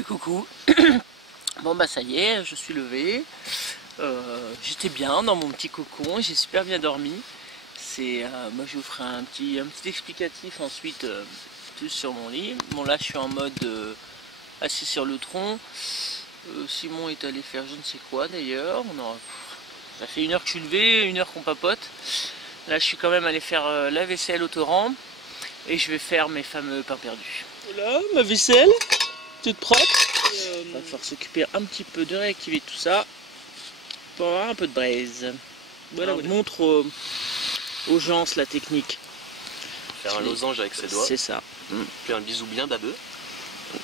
Coucou. Bon bah ça y est, je suis levé. J'étais bien dans mon petit cocon, j'ai super bien dormi. Moi je vous ferai un petit explicatif ensuite plus sur mon lit. Bon là je suis en mode assis sur le tronc. Simon est allé faire je ne sais quoi d'ailleurs. Ça fait 1 heure que je suis levé, 1 heure qu'on papote. Là je suis quand même allé faire la vaisselle au torrent. Et je vais faire mes fameux pains perdus. Voilà ma vaisselle, toute propre. Il va falloir s'occuper un petit peu de réactiver tout ça pour avoir un peu de braise. Voilà, on montre aux gens la technique. Faire un losange avec ses doigts. C'est ça. Puis un bisou bien babeux.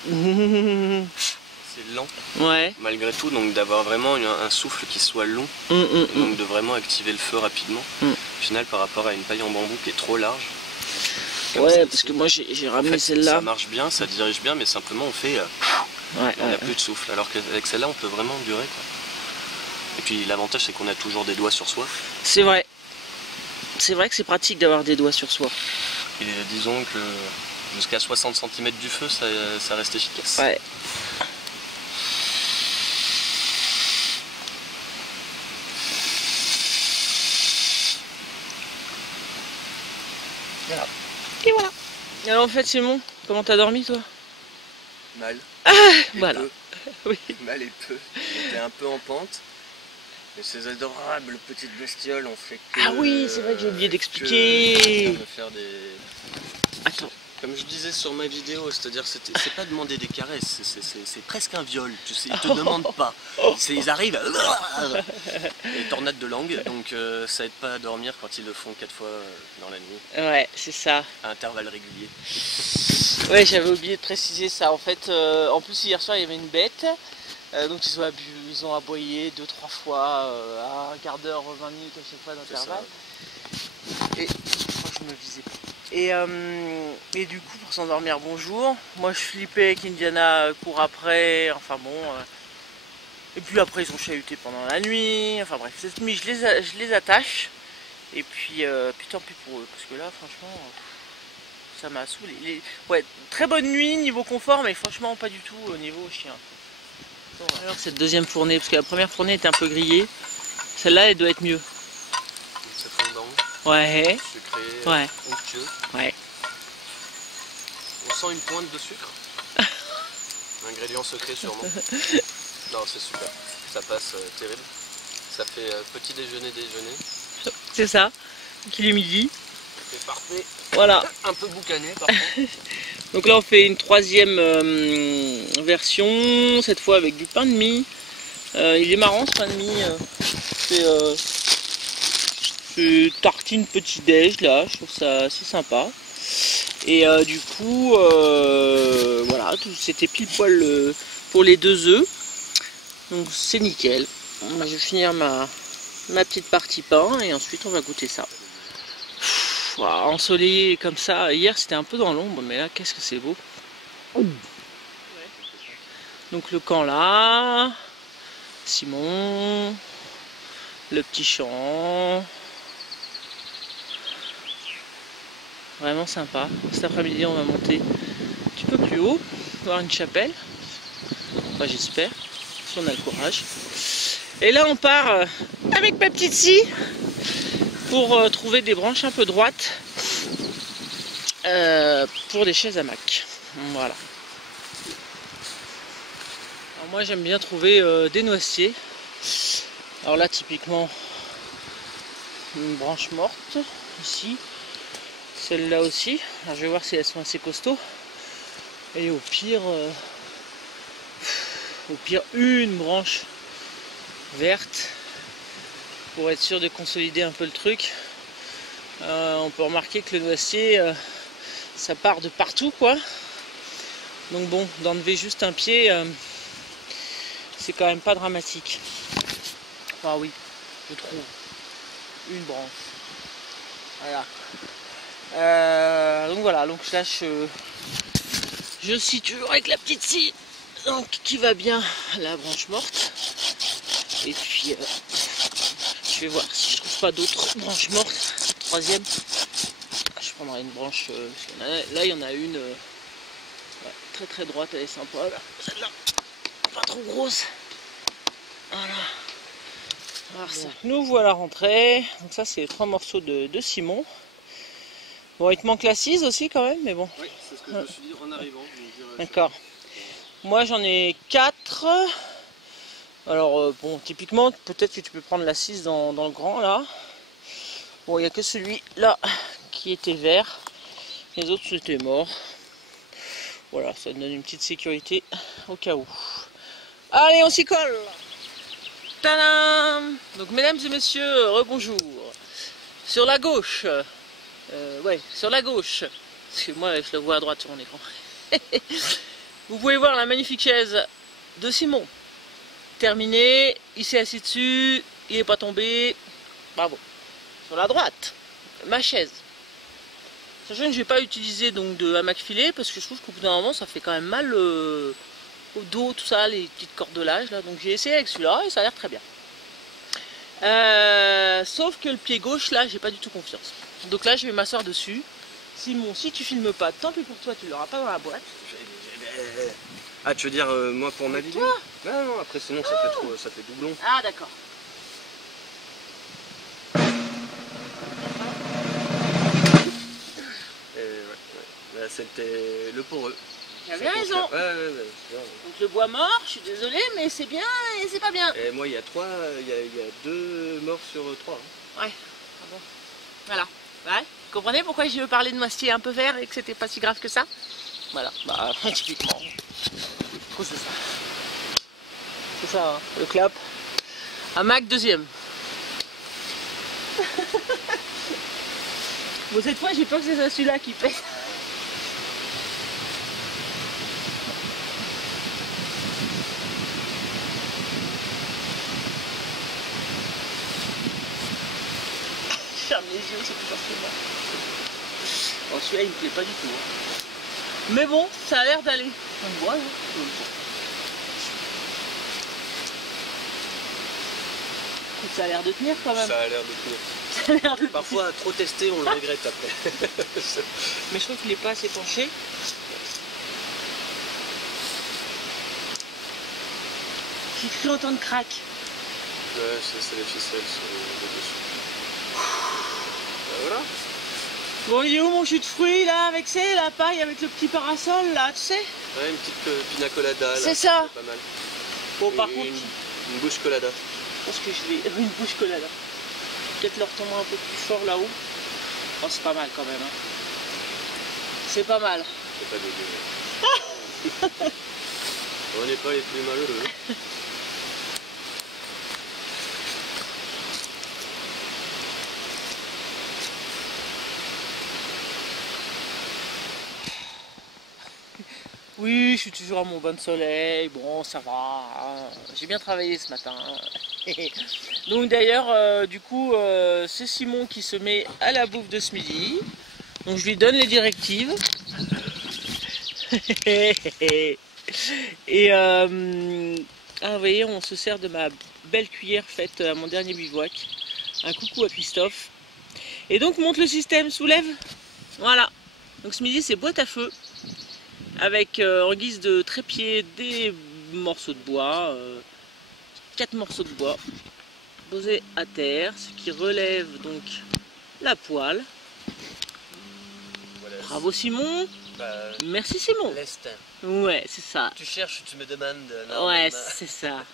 C'est lent. Ouais. Malgré tout, donc d'avoir vraiment un souffle qui soit long. Donc de vraiment activer le feu rapidement. Au final, par rapport à une paille en bambou qui est trop large. Ouais, parce que moi j'ai ramené en fait, celle-là. Ça marche bien, ça dirige bien, mais simplement on fait. On n'a plus de souffle. Alors qu'avec celle-là, on peut vraiment durer, quoi. Et puis l'avantage, c'est qu'on a toujours des doigts sur soi. C'est vrai. C'est vrai que c'est pratique d'avoir des doigts sur soi. Et disons que jusqu'à 60 cm du feu, ça reste efficace. Ouais. Voilà. Et voilà. Alors en fait Simon, comment t'as dormi toi? Mal. Voilà. Oui. Mal et peu. J'étais un peu en pente. Et ces adorables petites bestioles ont fait que... Ah oui, c'est vrai que j'ai oublié d'expliquer. Me faire des... Attends. Comme je disais sur ma vidéo, c'est-à-dire c'est pas demander des caresses, c'est presque un viol, tu sais, ils te demandent pas. Ils arrivent à... Les tornades de langue, donc ça aide pas à dormir quand ils le font 4 fois dans la nuit. Ouais, c'est ça. À intervalles réguliers. Ouais, j'avais oublié de préciser ça. En fait, en plus hier soir il y avait une bête, donc ils ont aboyé 2-3 fois, à 1/4 d'heure, 20 minutes à chaque fois d'intervalle. Et je crois que je me visais pas. Et du coup pour s'endormir bonjour, moi je flippais qu'Indiana court après, enfin bon, et puis après ils ont chahuté pendant la nuit, enfin bref, cette nuit je les attache, et puis tant pis pour eux, parce que là franchement ça m'a saoulé. Ouais, très bonne nuit niveau confort, mais franchement pas du tout au niveau chien. Bon, alors cette deuxième fournée, parce que la première fournée était un peu grillée, celle-là elle doit être mieux. C'est fondant. Ouais. Sucré, ouais. onctueux. Ouais. On sent une pointe de sucre. Ingrédient secret sûrement. Non, c'est super. Ça passe terrible. Ça fait petit déjeuner. C'est ça. Qu'il est midi. C'est parfait. Voilà. Un peu boucané par contre. Donc là on fait une troisième version, cette fois avec du pain de mie. Il est marrant ce pain de mie. C'est tartine petit déj là, je trouve ça assez sympa. Et du coup, voilà, c'était pile poil pour les 2 œufs. Donc c'est nickel. Je vais finir ma petite partie pain et ensuite on va goûter ça. Ensoleillé comme ça, hier c'était un peu dans l'ombre, mais là qu'est-ce que c'est beau. Donc le camp là, Simon, le petit champ. Vraiment sympa. Cet après-midi on va monter un petit peu plus haut, voir une chapelle. Enfin j'espère, si on a le courage. Et là on part avec ma petite scie pour trouver des branches un peu droites pour des chaises hamac. Voilà. Alors moi j'aime bien trouver des noisetiers. Alors là typiquement une branche morte ici. Celle-là aussi, alors je vais voir si elles sont assez costauds. Et au pire une branche verte pour être sûr de consolider un peu le truc. On peut remarquer que le noisetier ça part de partout quoi. Donc bon, d'enlever juste un pied c'est quand même pas dramatique. Enfin oui, je trouve une branche. Voilà. Donc voilà, donc là je situe avec la petite scie donc, qui va bien la branche morte. Et puis je vais voir si je trouve pas d'autres branches mortes. Troisième, je prendrai une branche. Là il y en a une Ouais, très très droite, elle est sympa. Celle-là, pas trop grosse. Voilà. Alors ça. Nous voilà rentrés. Donc ça c'est les 3 morceaux de Simon. Bon, il te manque la cise aussi quand même, mais bon. Oui, c'est ce que je me suis dit en arrivant. D'accord. Moi j'en ai 4. Alors bon, typiquement, peut-être que tu peux prendre la 6 dans le grand là. Bon, il n'y a que celui-là qui était vert. Les autres c'était mort. Voilà, ça donne une petite sécurité au cas où. Allez, on s'y colle. Tadam! Donc mesdames et messieurs, rebonjour. Sur la gauche, ouais, sur la gauche, parce que moi je le vois à droite sur mon écran. Vous pouvez voir la magnifique chaise de Simon. Terminé, il s'est assis dessus, il n'est pas tombé. Bravo. Sur la droite, ma chaise. Sachant que je n'ai pas utilisé donc de hamac filet parce que je trouve qu'au bout d'un moment ça fait quand même mal au dos, tout ça, les petites cordelages là. Donc j'ai essayé avec celui-là et ça a l'air très bien. Sauf que le pied gauche là, j'ai pas du tout confiance. Donc là je vais m'asseoir dessus. Simon, si tu filmes pas, tant pis pour toi, tu l'auras pas dans la boîte. Ah, tu veux dire moi pour naviguer? Non, non, après sinon ça fait trop, ça fait doublon. Ah d'accord. Ouais. C'était le poreux. J'avais raison. Ouais. Donc le bois mort, je suis désolée, mais c'est bien et c'est pas bien. Et moi il y a 2 morts sur 3. Hein. Ouais. Ah bon. Voilà. Ouais. Vous comprenez pourquoi je veux parler de moitié un peu vert et que c'était pas si grave que ça? Voilà. Bah typiquement. C'est ça. C'est ça, hein, le clap. Hamac deuxième. Bon, cette fois j'ai peur que c'est celui-là qui pèse. Ferme les yeux, c'est plus forcément. Bon, celui-là il me plaît pas du tout. Hein. Mais bon, ça a l'air d'aller. On voit, hein. Ça a l'air de tenir quand même. Ça a l'air de tenir. Ça a l'air de tenir. Parfois, trop testé, on le regrette après. Mais je trouve qu'il n'est pas assez penché. J'ai cru entendre crack. Ouais, c'est les ficelles sur le dessus. Voilà. Bon, il est où mon jus de fruits là, avec la paille, avec le petit parasol là, tu sais? Ouais, une petite pina colada. C'est ça. Pas mal. Bon, par contre, une bouche colada. je pense que je vais une bouche colada. Peut-être le retomber un peu plus fort là-haut. Oh, c'est pas mal quand même. Hein. C'est pas mal. C'est pas dégueu. On n'est pas les plus malheureux. Oui, je suis toujours à mon bain de soleil. Bon, ça va. Hein. J'ai bien travaillé ce matin. Donc d'ailleurs, du coup, c'est Simon qui se met à la bouffe de ce midi. Donc je lui donne les directives. Et ah, vous voyez, on se sert de ma belle cuillère faite à mon dernier bivouac. Un coucou à Christophe. Et donc monte le système, soulève. Voilà. Donc ce midi c'est boîte à feu. Avec en guise de trépied des morceaux de bois. 4 morceaux de bois posés à terre. Ce qui relève donc la poêle. Voilà. Bravo Simon. Bah, merci Simon. L'estin. Ouais, c'est ça. Tu cherches, tu me demandes. Ouais, c'est ça.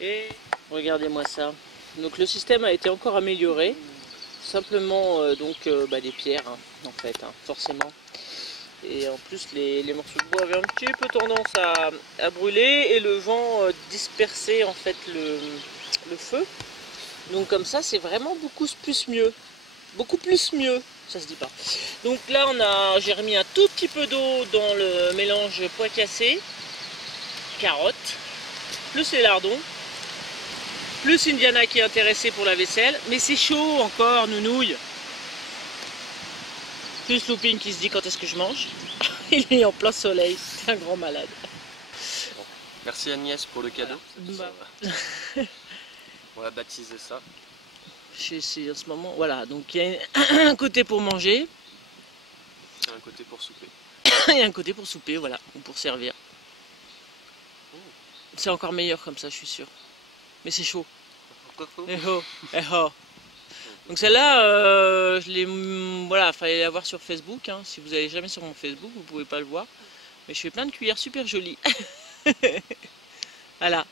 Et regardez-moi ça. Donc le système a été encore amélioré. Simplement des pierres, hein, en fait, hein, forcément. Et en plus les morceaux de bois avaient un petit peu tendance à brûler et le vent dispersait en fait le feu. Donc comme ça c'est vraiment beaucoup plus mieux. Beaucoup plus mieux. Ça se dit pas. Donc là j'ai remis un tout petit peu d'eau dans le mélange pois cassé, carottes, plus les lardons, plus Indiana qui est intéressée pour la vaisselle, mais c'est chaud encore, nounouille. Plus Looping qui se dit quand est-ce que je mange. Il est en plein soleil, c'est un grand malade. Merci Agnès pour le cadeau. Bah. On va baptiser ça. Je sais en ce moment, voilà, donc il y a un côté pour manger. Et un côté pour souper. et un côté pour souper, voilà, ou pour servir. C'est encore meilleur comme ça, je suis sûr. Mais c'est chaud. Eh oh, eh oh. Donc celle-là, voilà, fallait la voir sur Facebook. Hein. Si vous n'allez jamais sur mon Facebook, vous pouvez pas le voir. Mais je fais plein de cuillères super jolies. Voilà.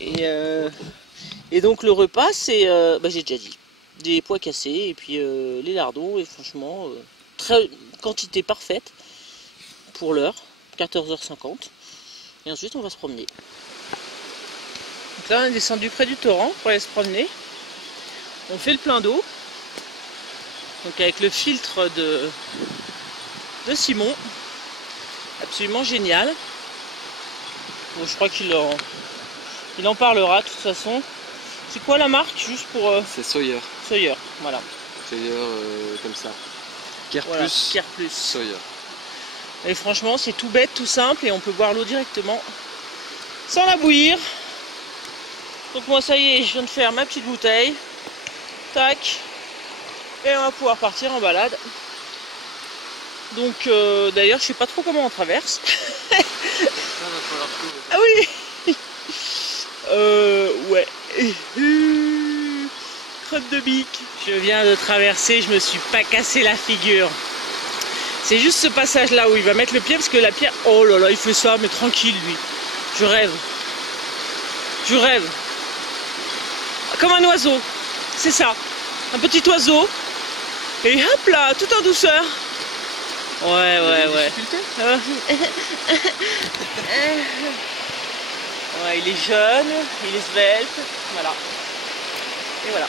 Et donc le repas, c'est, j'ai déjà dit, des pois cassés et puis les lardons. Et franchement, quantité parfaite pour l'heure, 14h50. Et ensuite, on va se promener. Donc là, on est descendu près du torrent pour aller se promener. On fait le plein d'eau. Donc avec le filtre de Simon. Absolument génial. Bon, je crois qu'il en parlera de toute façon. C'est quoi la marque juste pour... C'est Sawyer. Sawyer, voilà. Sawyer comme ça. Care Voilà, plus. Care plus. Sawyer. Et franchement, c'est tout bête, tout simple et on peut boire l'eau directement sans la bouillir. Donc moi, ça y est, je viens de faire ma petite bouteille. Tac. Et on va pouvoir partir en balade. Donc d'ailleurs, je sais pas trop comment on traverse. Ah oui. Ouais. Crotte de bique. Je viens de traverser, je me suis pas cassé la figure. C'est juste ce passage là où il va mettre le pied parce que la pierre... Oh là là, il fait ça, mais tranquille lui. Je rêve. Je rêve. Comme un oiseau. C'est ça. Un petit oiseau. Et hop là, tout en douceur. Ouais. Ouais, il est jeune, il est svelte. Voilà. Et voilà.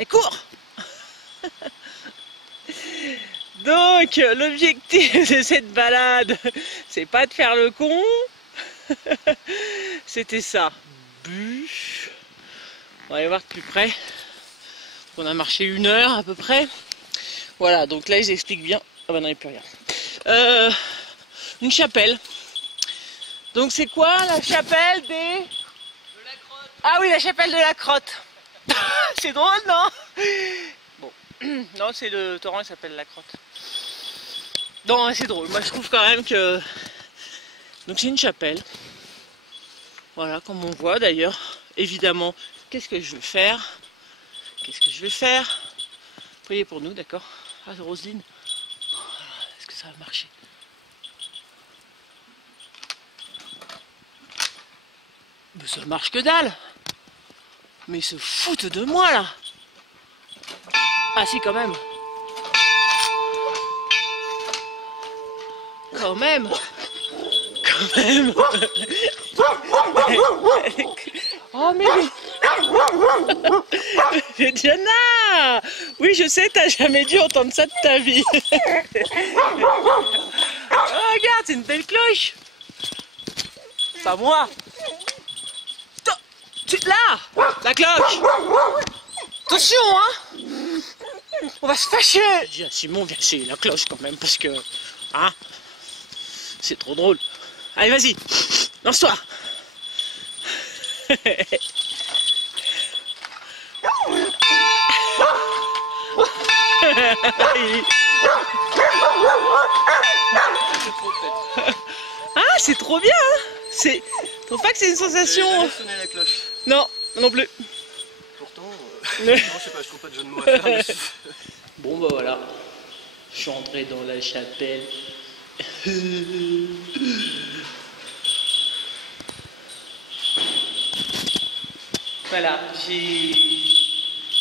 Et cours. Donc l'objectif de cette balade, c'est pas de faire le con. C'était ça. Bu. On va aller voir de plus près. On a marché 1 heure à peu près. Voilà, donc là ils expliquent bien. Ah bah non, il n'y a plus rien. Une chapelle. Donc c'est quoi la chapelle des... De la Crotte. Ah oui, la chapelle de la Crotte. C'est drôle, non? Bon, non, c'est le torrent, il s'appelle la Crotte. Non, c'est drôle. Moi, je trouve quand même que... Donc, c'est une chapelle. Voilà, comme on voit d'ailleurs. Évidemment, qu'est-ce que je vais faire? Qu'est-ce que je vais faire? Priez pour nous, d'accord? Ah, Roselyne. Est-ce que ça va marcher? Mais ça marche que dalle! Mais ils se foutent de moi là. Ah si, quand même. Quand même. Quand même. Oh mais... Mais Diana! Oui, je sais, t'as jamais dû entendre ça de ta vie. Oh, regarde, c'est une belle cloche. Pas moi. Là, la cloche. Attention, hein. On va se fâcher. Je dis à Simon, viens essayer la cloche quand même, parce que... Hein, c'est trop drôle. Allez, vas-y, lance-toi. Ah, c'est trop bien, hein. C'est... Trouve pas que c'est une sensation... J'ai jamais sonné la cloche. Non, non plus. Pourtant, non, je sais pas, je trouve pas de jeu de mots à faire. Mais... Bon bah voilà, je suis entré dans la chapelle. Voilà, je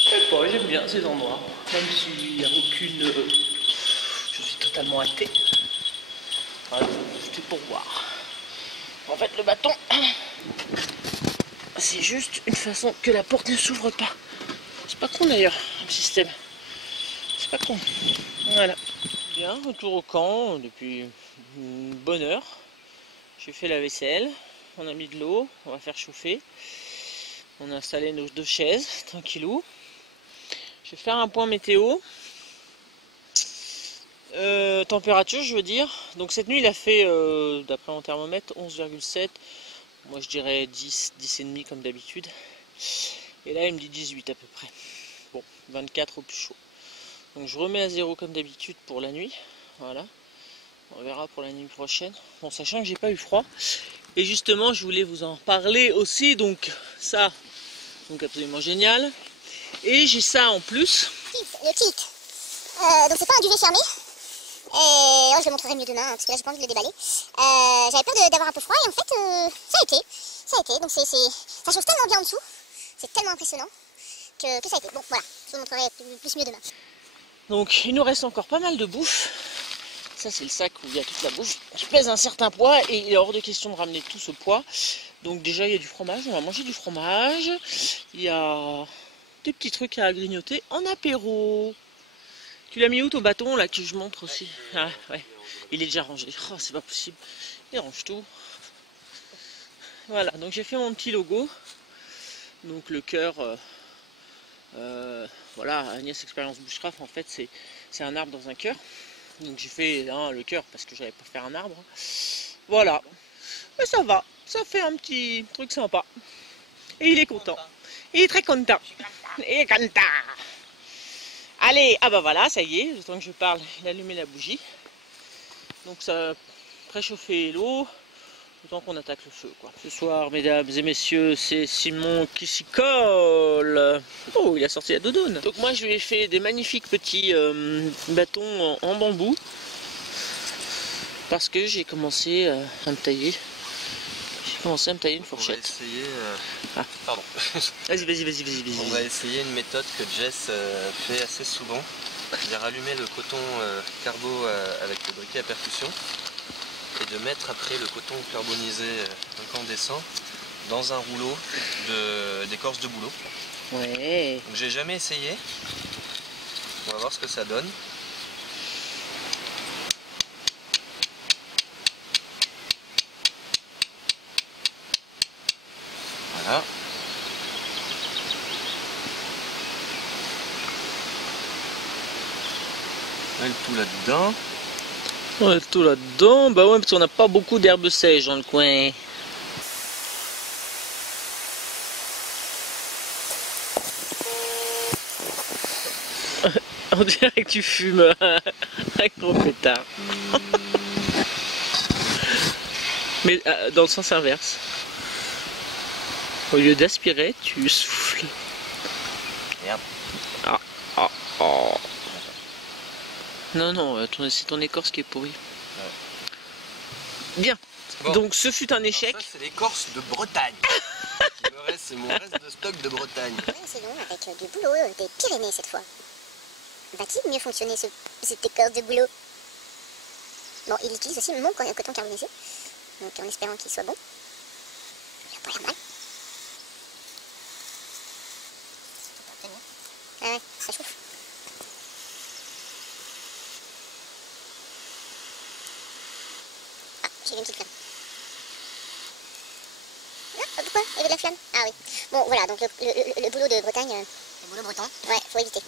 sais pas, j'aime bien ces endroits, même s'il n'y a aucune... Je suis totalement athée. Voilà, c'était pour voir. En fait, le bâton, c'est juste une façon que la porte ne s'ouvre pas. C'est pas con d'ailleurs, le système. C'est pas con. Voilà. Bien, retour au camp depuis une bonne heure. J'ai fait la vaisselle. on a mis de l'eau, on va faire chauffer. On a installé nos 2 chaises, tranquillou. Je vais faire un point météo. Température, je veux dire. Donc cette nuit, il a fait, d'après mon thermomètre, 11,7. Moi, je dirais 10, 10,5 comme d'habitude. Et là, il me dit 18 à peu près. Bon, 24 au plus chaud. Donc je remets à 0 comme d'habitude pour la nuit. Voilà. On verra pour la nuit prochaine. Bon, sachant que j'ai pas eu froid. Et justement, je voulais vous en parler aussi. Donc ça, donc absolument génial. Et j'ai ça en plus. Le kit. Donc c'est pas un duvet fermé. Et je le montrerai mieux demain, parce que là j'ai pas envie de le déballer. J'avais peur d'avoir un peu froid et en fait ça a été. Donc ça chauffe tellement bien en dessous. C'est tellement impressionnant que ça a été. Bon voilà, je vous montrerai plus mieux demain. Donc il nous reste encore pas mal de bouffe. Ça c'est le sac où il y a toute la bouffe qui pèse un certain poids et il est hors de question de ramener tout ce poids. Donc déjà il y a du fromage, on va manger du fromage. Il y a des petits trucs à grignoter en apéro. Tu l'as mis où ton bâton là que je montre aussi? Ah ouais, il est déjà rangé. Oh c'est pas possible, il range tout. Voilà, donc j'ai fait mon petit logo. Donc le cœur, voilà, Agnès Expérience Bushcraft en fait c'est un arbre dans un cœur. Donc j'ai fait le cœur parce que j'avais pas faire un arbre. Voilà, mais ça va, ça fait un petit truc sympa. Et il est content, il est très content. Il est content. Allez, ah bah voilà, ça y est, le temps que je parle, il a allumé la bougie. Donc ça a préchauffé l'eau, le temps qu'on attaque le feu, quoi. Ce soir, mesdames et messieurs, c'est Simon qui s'y colle. Oh, il a sorti la doudoune. Donc moi, je lui ai fait des magnifiques petits bâtons en bambou. Parce que j'ai commencé à me tailler. J'ai commencé à me tailler une fourchette. On va essayer... Ah. Pardon. Vas-y. On va essayer une méthode que Jess fait assez souvent. C'est-à-dire allumer le coton carbo avec le briquet à percussion et de mettre après le coton carbonisé incandescent dans un rouleau d'écorce de bouleau. Ouais. Donc j'ai jamais essayé. On va voir ce que ça donne. Voilà. Là, le tout là-dedans. On est tout là-dedans, bah ouais, parce qu'on n'a pas beaucoup d'herbes sèches dans le coin. On dirait que tu fumes avec ton pétard. Mais dans le sens inverse. Au lieu d'aspirer, tu souffles. Merde. Oh. Non, c'est ton écorce qui est pourrie. Ouais. Bien. Bon. Donc ce fut un échec. Alors ça, c'est l'écorce de Bretagne. C'est mon reste de stock de Bretagne. Ouais, c'est long, avec du boulot des Pyrénées cette fois. Va-t-il mieux fonctionner cette écorce de boulot? Bon, il utilise aussi mon coton carbonisé. Donc en espérant qu'il soit bon. Il a pas l'air mal. Ah ouais, ça chauffe. Ah, j'ai vu une petite flamme. Ah, pourquoi? Il y avait de la flamme? Ah oui. Bon, voilà, donc le boulot de Bretagne. Le boulot breton? Ouais, faut éviter.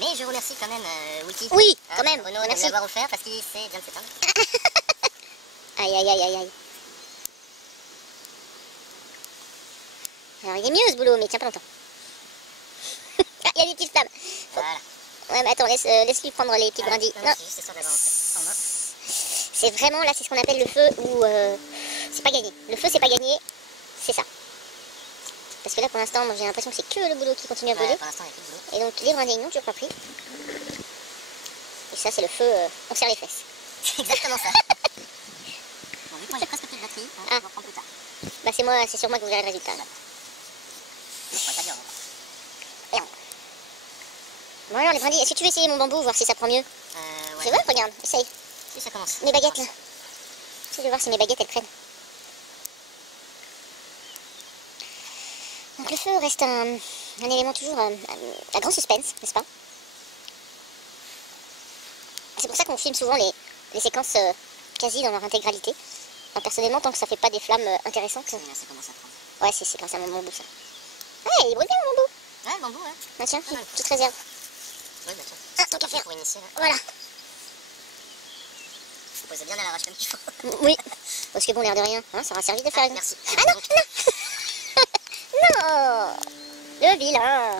Mais je remercie quand même Wiki. Oui, quand même. Renaud de l'avoir offert parce qu'il sait bien de s'éteindre. Aïe. Alors il est mieux ce boulot, mais il tient pas longtemps. Ah, il y a des petites flammes. Voilà. Ouais, mais attends, laisse-lui prendre les petits brindilles. Non. C'est vraiment, là, c'est ce qu'on appelle le feu où c'est pas gagné. Le feu, c'est pas gagné, c'est ça. Parce que là, pour l'instant, j'ai l'impression que c'est que le boulot qui continue à brûler. Pour l'instant, il y a plus de boulot. Et donc, les brindilles n'ont toujours pas pris. Et ça, c'est le feu, on serre les fesses. C'est exactement ça. Bon, vu que moi, j'ai presque plus de batterie, on va reprendre plus tard. Bah, c'est sur moi que vous verrez le résultat. Là. Bon alors les brindilles, est-ce que tu veux essayer mon bambou, voir si ça prend mieux? Ouais. C'est vrai, regarde, essaye. Si ça commence. Mes baguettes là. Essaye de voir si mes baguettes elles prennent. Donc le feu reste un élément toujours à grand suspense, n'est-ce pas? C'est pour ça qu'on filme souvent les séquences quasi dans leur intégralité. Enfin, personnellement, tant que ça fait pas des flammes intéressantes. Là, ça commence à prendre. Ouais, c'est grâce à mon bambou ça. Ouais, il brûle bien le bambou. Ouais, le bambou, ouais. Ah, tiens, petite réserve. Ouais, bah tiens. Ah, tant qu'à faire. Pour initier, là. Voilà. Faut poser bien à l'arrache comme il faut. Oui. Parce que bon, l'air de rien, hein, ça aura servi de faire une. Merci. Ah non, non. Non. Le vilain.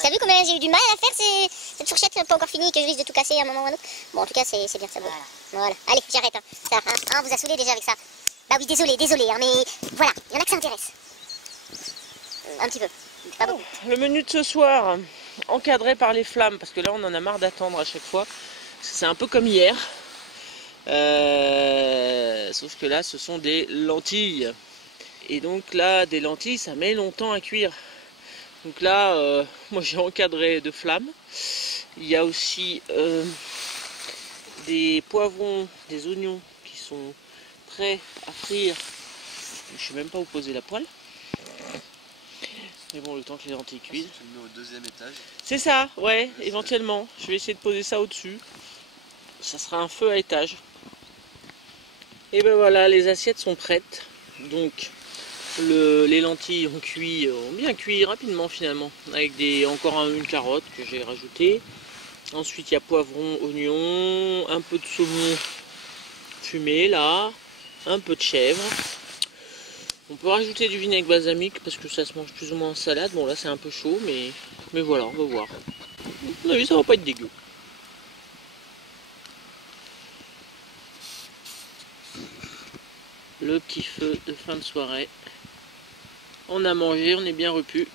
T'as vu combien j'ai eu du mal à faire cette fourchette pas encore finie et que je risque de tout casser à un moment ou à un autre. Bon, en tout cas, c'est bien ça. Bon. Voilà. Allez, j'arrête. Hein. Ça, hein, on vous a saoulé déjà avec ça. Bah oui, désolé, hein, mais voilà, il y en a que ça intéresse. Un petit peu. Pas beaucoup. Le menu de ce soir, encadré par les flammes, parce que là on en a marre d'attendre à chaque fois. C'est un peu comme hier. Sauf que là ce sont des lentilles. Et donc là, des lentilles, ça met longtemps à cuire. Donc là, moi j'ai encadré de flammes. Il y a aussi des poivrons, des oignons qui sont prêts à frire. Je ne sais même pas où poser la poêle. Mais bon, le temps que les lentilles cuisent. Tu le mets au 2e étage. C'est ça, ouais, éventuellement. Je vais essayer de poser ça au-dessus. Ça sera un feu à étage. Et ben voilà, les assiettes sont prêtes. Donc, les lentilles ont bien cuit rapidement finalement. Avec encore une carotte que j'ai rajoutée. Ensuite, il y a poivron, oignon, un peu de saumon fumé là, un peu de chèvre. On peut rajouter du vinaigre balsamique parce que ça se mange plus ou moins en salade. Bon là c'est un peu chaud mais voilà, on va voir. À mon avis ça va pas être dégueu. Le petit feu de fin de soirée. On a mangé, on est bien repu.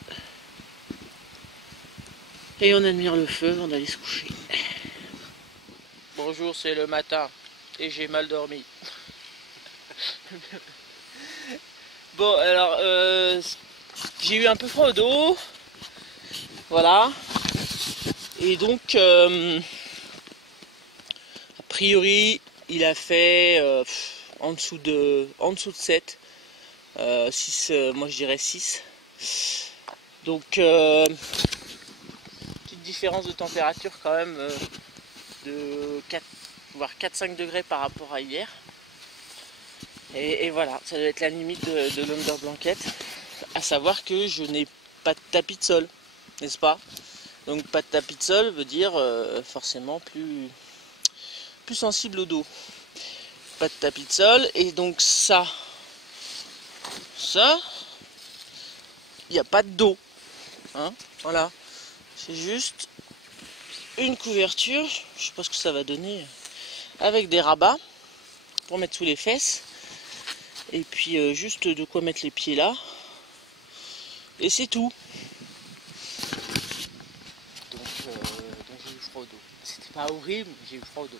Et on admire le feu avant d'aller se coucher. Bonjour, c'est le matin et j'ai mal dormi. Bon, alors, j'ai eu un peu froid au dos, voilà, et donc, a priori, il a fait en dessous de 7, 6, moi je dirais 6, donc, petite différence de température quand même, de 4, voire 4-5 degrés par rapport à hier. Et voilà, ça doit être la limite de l'Under Blanket, à savoir que je n'ai pas de tapis de sol, n'est-ce pas? Donc pas de tapis de sol veut dire forcément plus sensible au dos. Pas de tapis de sol, et donc ça, il n'y a pas de dos, hein, voilà, c'est juste une couverture, je sais pas ce que ça va donner, avec des rabats pour mettre sous les fesses. Et puis juste de quoi mettre les pieds là. Et c'est tout. Donc j'ai eu froid au dos. C'était pas horrible, mais j'ai eu froid au dos.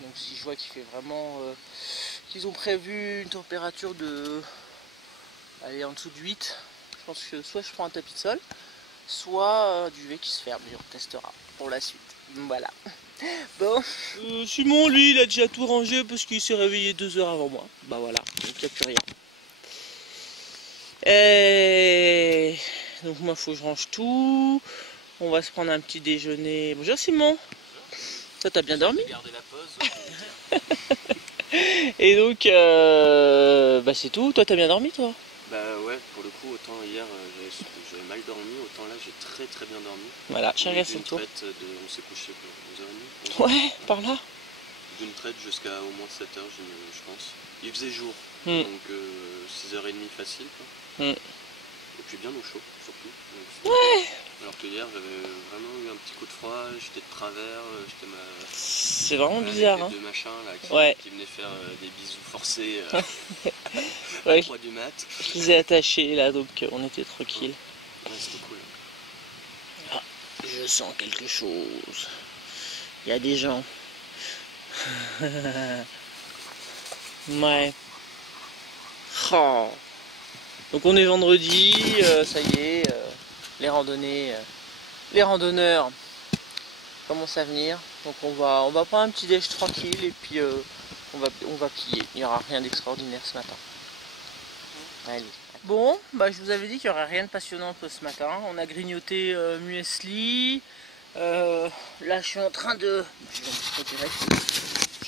Donc si je vois qu'il fait vraiment... qu'ils ont prévu une température de... aller en dessous de 8. Je pense que soit je prends un tapis de sol, soit du duvet qui se ferme. Et on testera pour la suite. Voilà. Bon. Simon, lui, il a déjà tout rangé parce qu'il s'est réveillé 2 heures avant moi. Bah voilà, donc il n'y a plus rien. Et... donc moi, il faut que je range tout. On va se prendre un petit déjeuner. Bonjour Simon. Toi, t'as bien dormi? Garder la pause. Et donc, bah c'est tout. Toi, t'as bien dormi, toi? Bah ouais, pour le coup, autant hier j'avais mal dormi, autant là j'ai très bien dormi. Voilà, je regarde son tour. On s'est couché pour 11h30. Ouais, par là. D'une traite jusqu'à au moins 7h, je pense. Il faisait jour, Mm. donc 6h30 facile. Quoi. Mm. Et puis bien au chaud, surtout. Ouais. Alors que hier, j'avais vraiment eu un petit coup de froid, j'étais de travers, j'étais C'est vraiment bizarre, hein. deux machins là, qui venaient faire des bisous forcés ouais, à 3 du mat. je les ai attachés là, donc on était tranquille. Ouais, c'était cool. Ah, je sens quelque chose. Il y a des gens. Ouais. Oh. Donc on est vendredi, ça y est, les randonneurs commencent à venir. Donc on va prendre un petit déj tranquille et puis on va plier. Il n'y aura rien d'extraordinaire ce matin. Allez. Bon, bah je vous avais dit qu'il n'y aurait rien de passionnant ce matin. On a grignoté muesli. Là je suis en train de...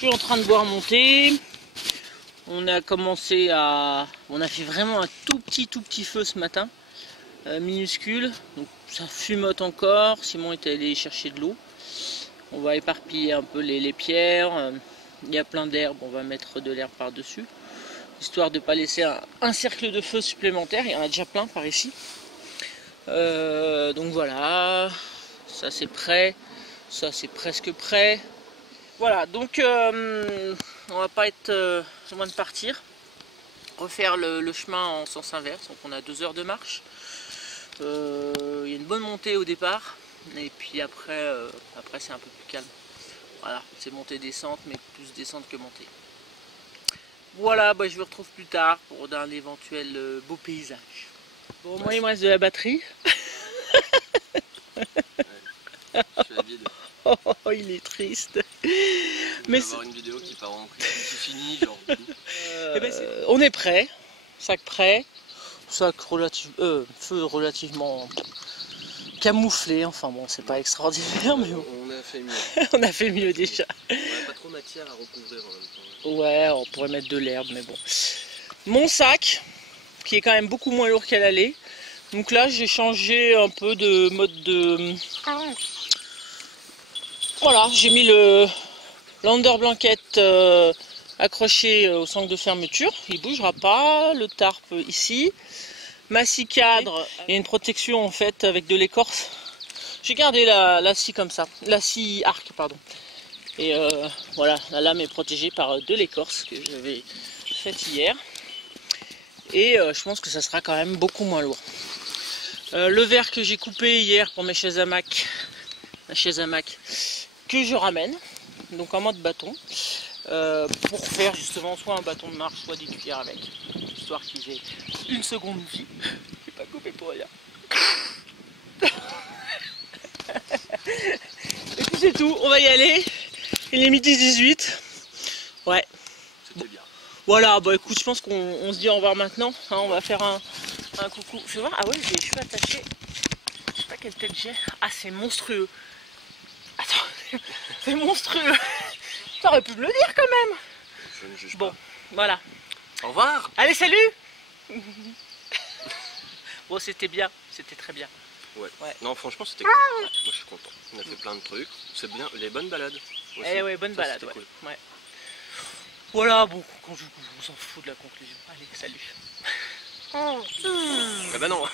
suis en train de voir monter. On a commencé à... On a fait vraiment un tout petit feu ce matin. Minuscule. Donc ça fumote encore. Simon est allé chercher de l'eau. On va éparpiller un peu les pierres. Il y a plein d'herbes. On va mettre de l'herbe par-dessus. Histoire de ne pas laisser un cercle de feu supplémentaire. Il y en a déjà plein par ici. Donc voilà. Ça c'est prêt. Ça c'est presque prêt. Voilà, donc on va pas être loin de partir. Refaire le chemin en sens inverse, donc on a 2 heures de marche. Il y a une bonne montée au départ, et puis après c'est un peu plus calme. Voilà, c'est montée-descente, mais plus descente que montée. Voilà, bah, je vous retrouve plus tard pour un éventuel beau paysage. Bon, moi il me reste de la batterie. Je suis la vide. Oh, il est triste. Mais avoir une vidéo qui part en couille, qui finit genre. On est prêt, sac prêt, feu relativement camouflé. Enfin bon, c'est pas extraordinaire, mais bon. On a fait mieux. On a fait mieux déjà. On n'a pas trop matière à recouvrir en même temps. Ouais, on pourrait mettre de l'herbe, mais bon. Mon sac, qui est quand même beaucoup moins lourd qu'à l'aller. Donc là, j'ai changé un peu de mode de... Voilà, j'ai mis le lander blanket accroché au centre de fermeture. Il ne bougera pas. Le tarp ici. Ma scie cadre, il y a une protection en fait avec de l'écorce. J'ai gardé la scie comme ça. La scie arc, pardon. Et voilà, la lame est protégée par de l'écorce que j'avais faite hier. Et je pense que ça sera quand même beaucoup moins lourd. Le verre que j'ai coupé hier pour mes chaises hamac, la chaise hamac que je ramène, donc en mode bâton, pour faire justement soit un bâton de marche, soit des cuillères avec, histoire qu'ils aient une seconde vie. J'ai pas coupé pour rien. Et puis c'est tout, on va y aller. Il est midi 18. Ouais. C'était bien. Voilà, bah écoute, je pense qu'on se dit au revoir maintenant. Hein, on va faire un coucou. Je vais voir, ah ouais, j'ai les cheveux attachés. Je sais pas quelle tête j'ai. Ah, c'est monstrueux. Attends, c'est monstrueux. T'aurais pu me le dire quand même. Je ne juge Bon, pas. voilà. Au revoir. Allez, salut. Bon, c'était bien, c'était très bien. Ouais. Ouais. Non, franchement, c'était cool. Ouais, moi, je suis content. On a fait plein de trucs. C'est bien. Les bonnes balades. Aussi. Eh ouais, bonne Ça, balade. c'était Ouais. cool. Ouais. Voilà, bon, quand on s'en fout de la conclusion. Allez, salut. Ah bah non.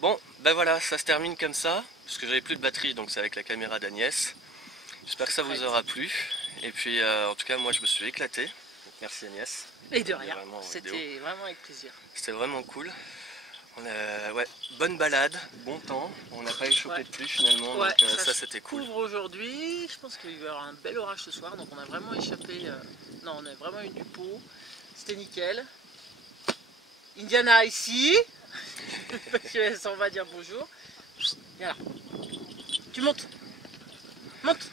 Bon, ben voilà, ça se termine comme ça, parce que j'avais plus de batterie, donc c'est avec la caméra d'Agnès. J'espère que ça vous aura plu. Et puis, en tout cas, moi, je me suis éclaté. Donc, merci Agnès. Et de rien, Vraiment en c'était vidéo. vraiment avec plaisir. C'était vraiment cool. Ouais, bonne balade, bon temps. On n'a pas échauffé de pluie finalement, Ouais, donc ça c'était cool. Couvre aujourd'hui, je pense qu'il va y avoir un bel orage ce soir, donc on a vraiment échappé. Non, on a vraiment eu du pot. C'était nickel. Indiana ici. Parce qu'elle s'en va dire bonjour. Viens là. Tu montes. Monte.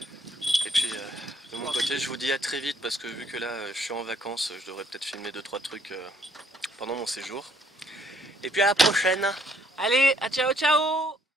Et puis de mon côté, je vous dis à très vite parce que vu que là je suis en vacances, je devrais peut-être filmer 2-3 trucs pendant mon séjour. Et puis à la prochaine. Allez, à ciao ciao.